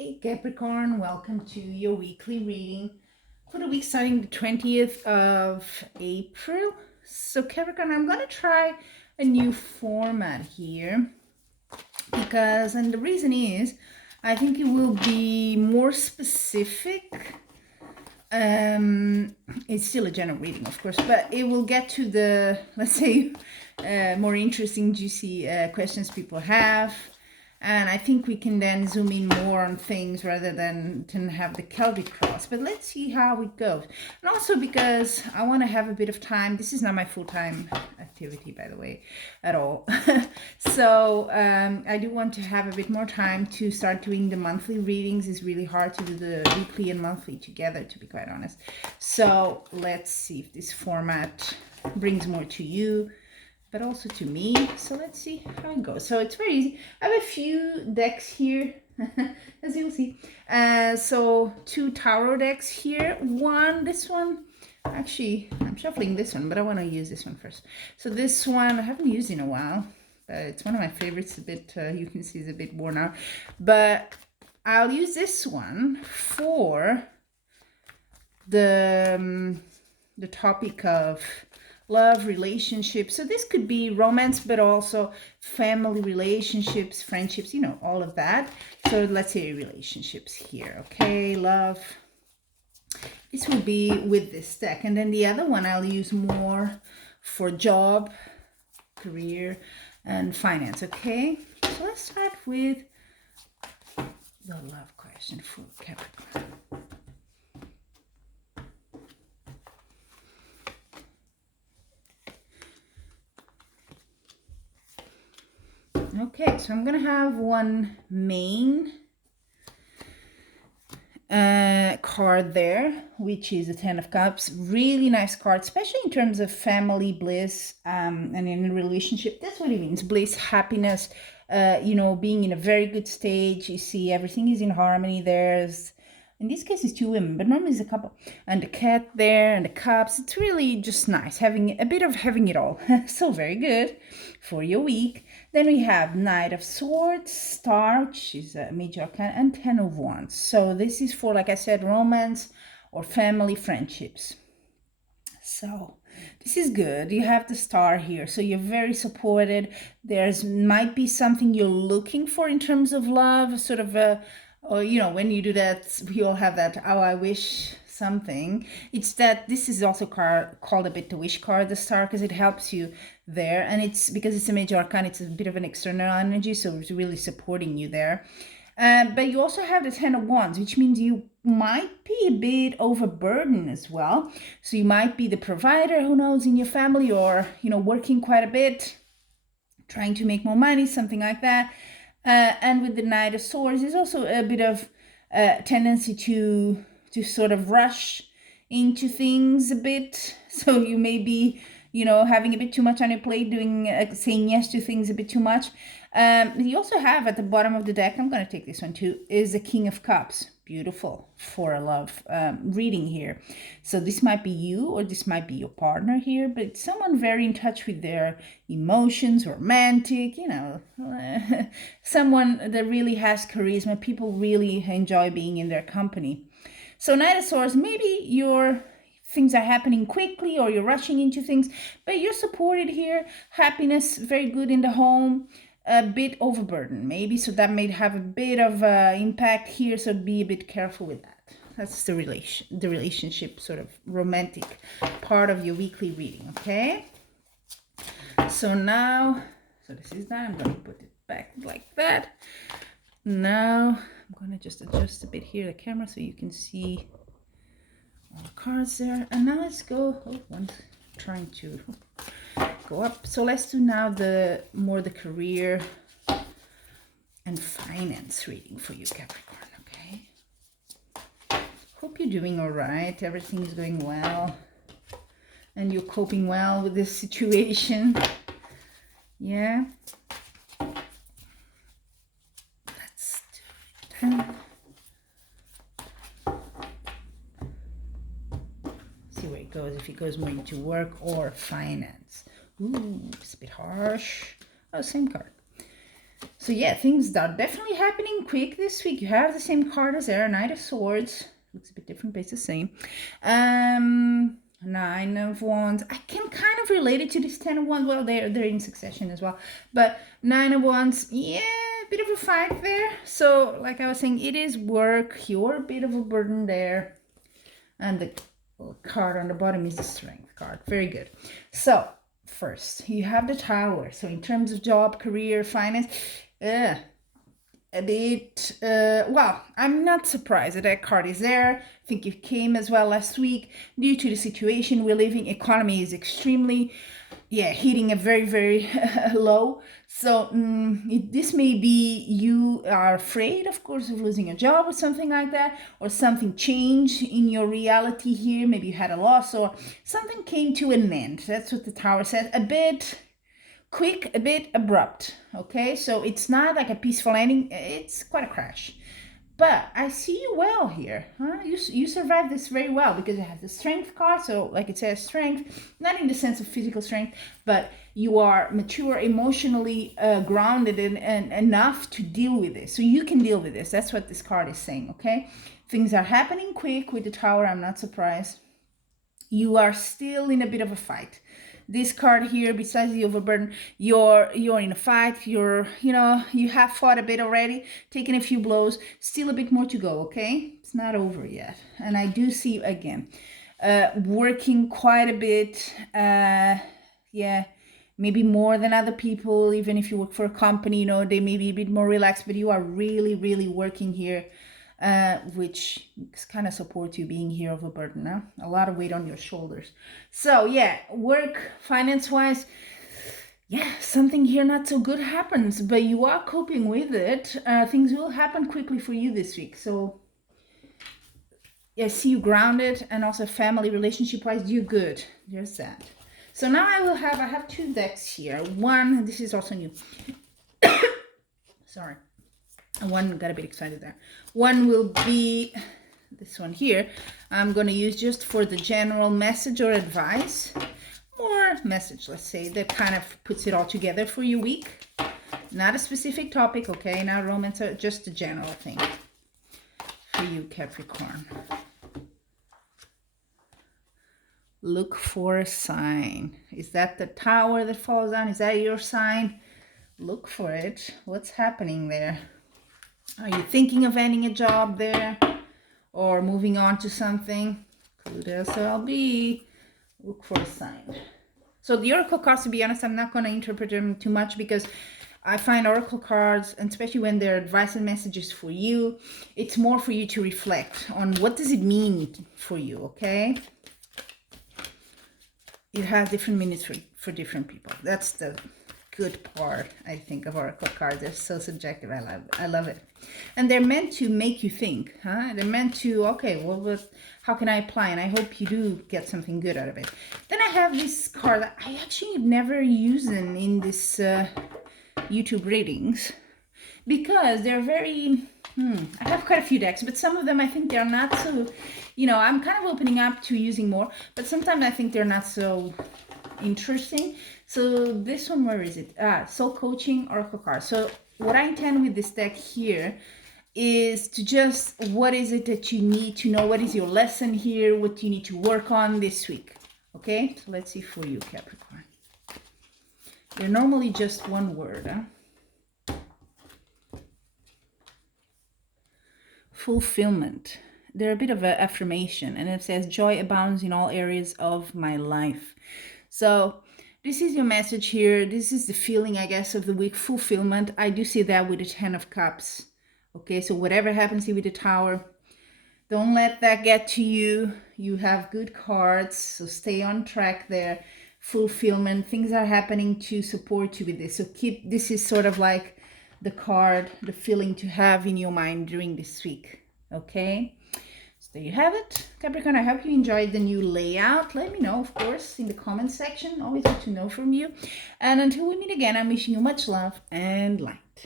Hey Capricorn, welcome to your weekly reading for the week starting the 20th of April. So Capricorn, I'm going to try a new format here and the reason is I think it will be more specific. It's still a general reading, of course, but it will get to the, let's say, more interesting, juicy questions people have. And I think we can then zoom in more on things rather than to have the Celtic cross. But let's see how it goes. And also because I want to have a bit of time. This is not my full-time activity, by the way, at all. So I do want to have a bit more time to start doing the monthly readings. It's really hard to do the weekly and monthly together, to be quite honest. So let's see if this format brings more to you, but also to me. So let's see how it goes. So it's very easy. I have a few decks here, as you'll see. So two tarot decks here. This one, actually, I'm shuffling this one, but I want to use this one first. So this one I haven't used in a while, but it's one of my favorites. A bit, you can see it's a bit worn out, but I'll use this one for the topic of love, relationships. So this could be romance, but also family relationships, friendships, all of that. So let's say relationships here. Okay, love. This will be with this deck. And then the other one I'll use more for job, career, and finance. Okay, so let's start with the love question for Capricorn. Okay, so I'm going to have one main card there, which is a 10 of Cups. Really nice card, especially in terms of family bliss and in a relationship. That's what it means, bliss, happiness, being in a very good stage. You see everything is in harmony. There's, in this case, it's two women, but normally it's a couple. And the cat there and the cups. It's really just nice, having it all. So very good for your week. Then we have Knight of Swords, Star, which is a major arcana, and 10 of Wands. So this is for, like I said, romance or family friendships. So this is good. You have the Star here, so you're very supported. There's might be something you're looking for in terms of love, sort of a, or when you do that, we all have that, oh, I wish something. It's that this is also called a bit the wish card, the Star, because it helps you there, and it's because it's a major arcana, it's a bit of an external energy, so it's really supporting you there. But you also have the 10 of Wands, which means you might be a bit overburdened as well. So you might be the provider, who knows, in your family, or working quite a bit, trying to make more money, something like that. And with the Knight of Swords, there's also a bit of tendency to sort of rush into things a bit. So you may be, having a bit too much on your plate, saying yes to things a bit too much. You also have at the bottom of the deck, I'm going to take this one too, is the King of Cups. Beautiful for a love reading here. So this might be you, or this might be your partner here, but it's someone very in touch with their emotions, romantic, someone that really has charisma. People really enjoy being in their company. So Knight of Swords, maybe things are happening quickly or you're rushing into things, but you're supported here. Happiness, very good in the home. A bit overburdened maybe, so that may have a bit of impact here, so be a bit careful with that. That's the relationship, sort of romantic part of your weekly reading. Okay, so now, this is that. I'm going to put it back like that. Now I'm going to just adjust a bit here the camera so you can see all the cards there. And now let's go, one's trying to go up. So let's do now the career and finance reading for you, Capricorn. Okay, hope you're doing all right. Everything is going well and you're coping well with this situation. Yeah, let's do it. See where it goes, if it goes more into work or finance. Ooh, it's a bit harsh. Oh, same card. So yeah, things are definitely happening quick this week. You have the same card as there, Knight of Swords. Looks a bit different, but it's the same. Nine of Wands. I can kind of relate it to this Ten of Wands. Well, they're in succession as well. But Nine of Wands, yeah, a bit of a fight there. So like I was saying, it is work. You're a bit of a burden there. And the card on the bottom is the Strength card. Very good. So first, you have the Tower. So in terms of job, career, finance, a bit, well, I'm not surprised that card is there. I think it came as well last week. Due to the situation we're living, economy is extremely, hitting a very, very low. So this may be you are afraid, of course, of losing a job or something like that, or something changed in your reality here. Maybe you had a loss or something came to an end. That's what the Tower says. A bit quick, a bit abrupt. Okay, so it's not like a peaceful ending. It's quite a crash. But I see you well here. Huh? You survived this very well because it has the Strength card. So like it says, strength, not in the sense of physical strength, but you are mature, emotionally grounded and enough to deal with this. So you can deal with this. That's what this card is saying, okay? Things are happening quick with the Tower. I'm not surprised. You are still in a bit of a fight. This card here, besides the overburden, you're in a fight. You have fought a bit already, taken a few blows, still a bit more to go, okay? It's not over yet. And I do see you again, working quite a bit, maybe more than other people. Even if you work for a company, they may be a bit more relaxed, but you are really, really working here. Which kind of supports you being here overburdened, huh? A lot of weight on your shoulders. So work, finance-wise, something here not so good happens, but you are coping with it. Things will happen quickly for you this week. So I see you grounded, and also family relationship-wise, you're good. There's that. So now I have two decks here. One, this is also new. Sorry. One got a bit excited there. One will be this one here. I'm going to use just for the general message or advice, or message, let's say, that kind of puts it all together for your week. Not a specific topic, okay? Not romance, just a general thing for you, Capricorn. Look for a sign. Is that the Tower that falls down? Is that your sign? Look for it. What's happening there? Are you thinking of ending a job there or moving on to something? Could SLB. Look for a sign. So the Oracle cards, to be honest, I'm not going to interpret them too much because I find Oracle cards, and especially when they're advice and messages for you, it's more for you to reflect on what does it mean for you, okay? It has different meanings for different people. That's the good part, I think, of Oracle cards. They're so subjective. I love it. And they're meant to make you think, huh? They're meant to, okay, how can I apply? And I hope you do get something good out of it. Then I have this card that I actually have never used in this YouTube readings because they're very, I have quite a few decks, but some of them I think they're not so, I'm kind of opening up to using more, but sometimes I think they're not so interesting. So this one, where is it? Soul Coaching Oracle card. So what I intend with this deck here is to just, what is it that you need to know? What is your lesson here? What do you need to work on this week? Okay, so let's see for you, Capricorn. They're normally just one word, huh? Fulfillment. They're a bit of an affirmation, and it says, joy abounds in all areas of my life. So this is your message here. This is the feeling, I guess, of the week. Fulfillment. I do see that with the 10 of Cups. Okay, so whatever happens here with the Tower, don't let that get to you. You have good cards, so stay on track there. Fulfillment. Things are happening to support you with this. So this is sort of like the card, the feeling to have in your mind during this week. Okay? So there you have it, Capricorn. I hope you enjoyed the new layout. Let me know, of course, in the comments section. Always good to know from you. And until we meet again, I'm wishing you much love and light.